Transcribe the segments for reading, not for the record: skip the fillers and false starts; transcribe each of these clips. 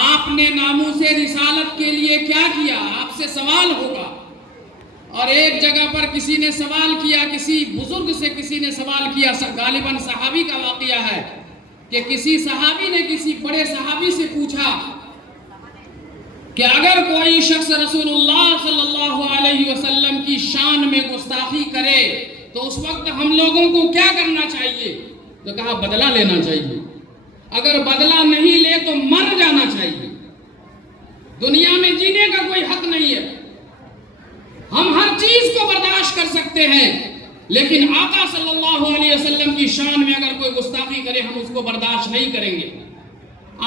آپ نے ناموس رسالت کے لیے کیا کیا؟ آپ سے سوال ہوگا۔ اور ایک جگہ پر کسی نے سوال کیا، کسی بزرگ سے کسی نے سوال کیا، غالباً صحابی کا واقعہ ہے کہ کسی صحابی نے کسی بڑے صحابی سے پوچھا کہ اگر کوئی شخص رسول اللہ صلی اللہ علیہ وسلم کی شان میں گستاخی کرے تو اس وقت ہم لوگوں کو کیا کرنا چاہیے؟ تو کہا بدلہ لینا چاہیے، اگر بدلہ نہیں لے تو مر جانا چاہیے، دنیا میں جینے کا کوئی حق نہیں ہے۔ ہم ہر چیز کو برداشت کر سکتے ہیں، لیکن آقا صلی اللہ علیہ وسلم کی شان میں اگر کوئی گستاخی کرے ہم اس کو برداشت نہیں کریں گے۔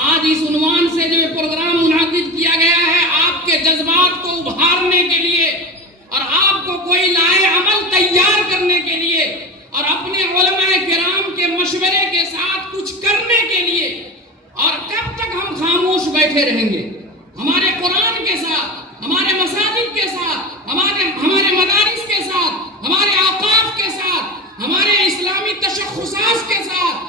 آج اس عنوان سے جو پروگرام منعقد کیا گیا ہے، آپ کے جذبات کو ابھارنے کے لیے اور آپ کو کوئی لائے عمل تیار کرنے کے لیے اور اپنے علماء کرام کے مشورے کے ساتھ کچھ کرنے کے لیے۔ اور کب تک ہم خاموش بیٹھے رہیں گے؟ ہمارے قرآن کے ساتھ، ہمارے مساجد کے ساتھ، ہمارے مدارس کے ساتھ، ہمارے اوقاف کے ساتھ، ہمارے اسلامی تشخصات کے ساتھ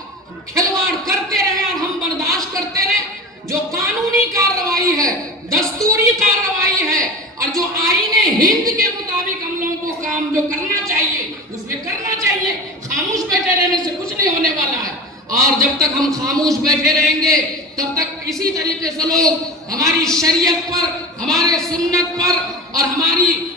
کھلواڑ کرتے رہے اور ہم برداشت کرتے رہے؟ جو قانونی کارروائی ہے، دستوری کارروائی ہے اور جو آئین ہند کے مطابق ہم لوگوں کو کام جو کرنا چاہیے اس میں کرنا چاہیے۔ خاموش بیٹھے رہنے سے کچھ نہیں ہونے والا ہے، اور جب تک ہم خاموش بیٹھے رہیں گے تب تک اسی طریقے سے لوگ ہماری شریعت پر، ہمارے سنت پر اور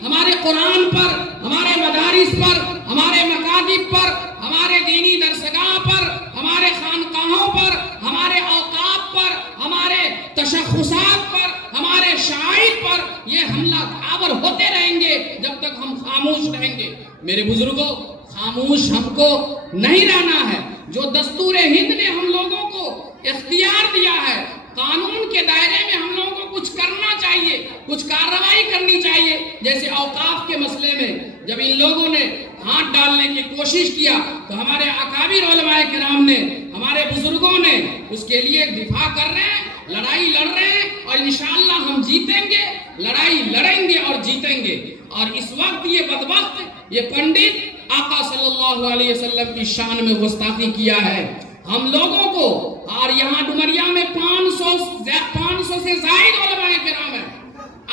ہمارے قرآن پر، ہمارے مدارس پر، ہمارے مکاتب پر، ہمارے دینی درسگاہ پر، ہمارے خانقاہوں پر، ہمارے اوقاف پر، ہمارے تشخصات پر، ہمارے شعائر پر یہ حملہ آور ہوتے رہیں گے جب تک ہم خاموش رہیں گے۔ میرے بزرگوں، خاموش ہم کو نہیں رہنا ہے۔ جو دستور ہند نے ہم لوگوں کو اختیار دیا ہے، قانون کے دائرے میں ہم لوگوں کو کچھ کرنا چاہیے، کچھ کارروائی کرنی چاہیے۔ جیسے اوقاف کے مسئلے میں جب ان لوگوں نے ہاتھ ڈالنے کی کوشش کیا تو ہمارے اکابر علماء کرام نے، ہمارے بزرگوں نے اس کے لیے دفاع کر رہے ہیں، لڑائی لڑ رہے ہیں، اور انشاءاللہ ہم جیتیں گے، لڑائی لڑیں گے اور جیتیں گے۔ اور اس وقت یہ بدبخت، یہ پنڈت آقا صلی اللہ علیہ وسلم کی شان میں گستاخی کیا ہے۔ ہم لوگوں کو، اور یہاں ڈمریا میں 500 سے زائد علماء کرام ہیں،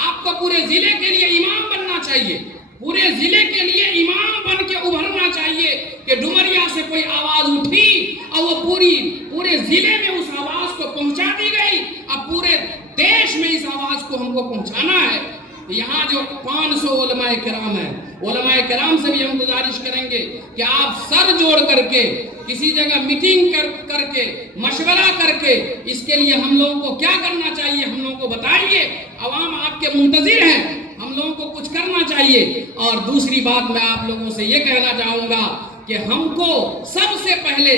آپ کو پورے ضلع کے لیے امام بننا چاہیے، پورے ضلع کے لیے امام بن کے ابھرنا چاہیے کہ ڈمریا سے کوئی آواز اٹھی اور وہ پورے ضلع میں اس آواز کو پہنچا دی گئی، اب پورے دیش میں اس آواز کو ہم کو پہنچانا ہے۔ یہاں جو 500 علماء کرام ہیں، علماء کرام سے بھی ہم گزارش کریں گے کہ آپ سر جوڑ کر کے کسی جگہ میٹنگ کر کے مشورہ کر کے اس کے لیے ہم لوگوں کو کیا کرنا چاہیے ہم لوگوں کو بتائیے۔ عوام آپ کے منتظر ہیں، ہم لوگوں کو کچھ کرنا چاہیے۔ اور دوسری بات میں آپ لوگوں سے یہ کہنا چاہوں گا کہ ہم کو سب سے پہلے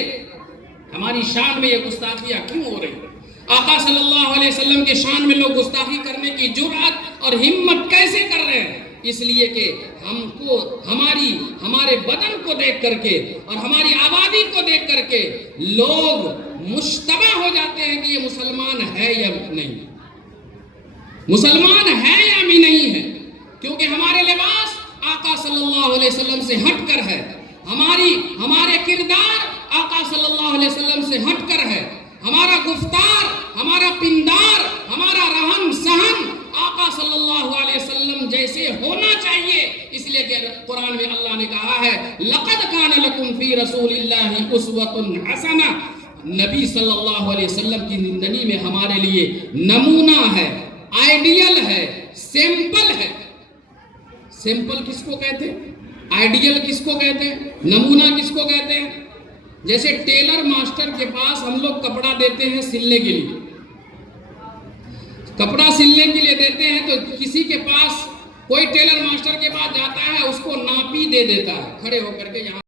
ہماری شان میں یہ گستاخیاں کیوں ہو رہی ہیں؟ آقا صلی اللہ علیہ وسلم کے شان میں لوگ گستاخی کرنے کی جرأت اور ہمت کیسے کر رہے ہیں؟ اس لیے کہ ہم کو ہمارے بدن کو دیکھ کر کے اور ہماری آبادی کو دیکھ کر کے لوگ مشتبہ ہو جاتے ہیں کہ یہ مسلمان ہے یا نہیں، مسلمان ہے یا بھی نہیں ہے، کیونکہ ہمارے لباس آقا صلی اللہ علیہ وسلم سے ہٹ کر ہے، ہمارے کردار آقا صلی اللہ علیہ وسلم سے ہٹ کر ہے، ہمارا گفتار، ہمارا پندار، ہمارا رہن سہن آقا صلی اللہ علیہ وسلم جیسے ہونا چاہیے۔ اس لیے کہ قرآن میں اللہ نے کہا ہے لَقَدْ كَانَ لَكُمْ فِي رَسُولِ اللَّهِ أُسْوَةٌ حَسَنَةٌ، نبی صلی اللہ علیہ وسلم کی زندگی میں ہمارے لیے نمونہ ہے، آئیڈیل ہے، سیمپل ہے۔ سیمپل کس کو کہتے ہیں؟ آئیڈیل کس کو کہتے ہیں؟ نمونہ کس کو کہتے ہیں؟ جیسے ٹیلر ماسٹر کے پاس ہم لوگ کپڑا دیتے ہیں سلنے کے لیے، کپڑا سلنے کے لیے دیتے ہیں تو کسی کے پاس کوئی ٹیلر ماسٹر کے پاس جاتا ہے، اس کو ناپی دے دیتا ہے کھڑے ہو کر کے، یہاں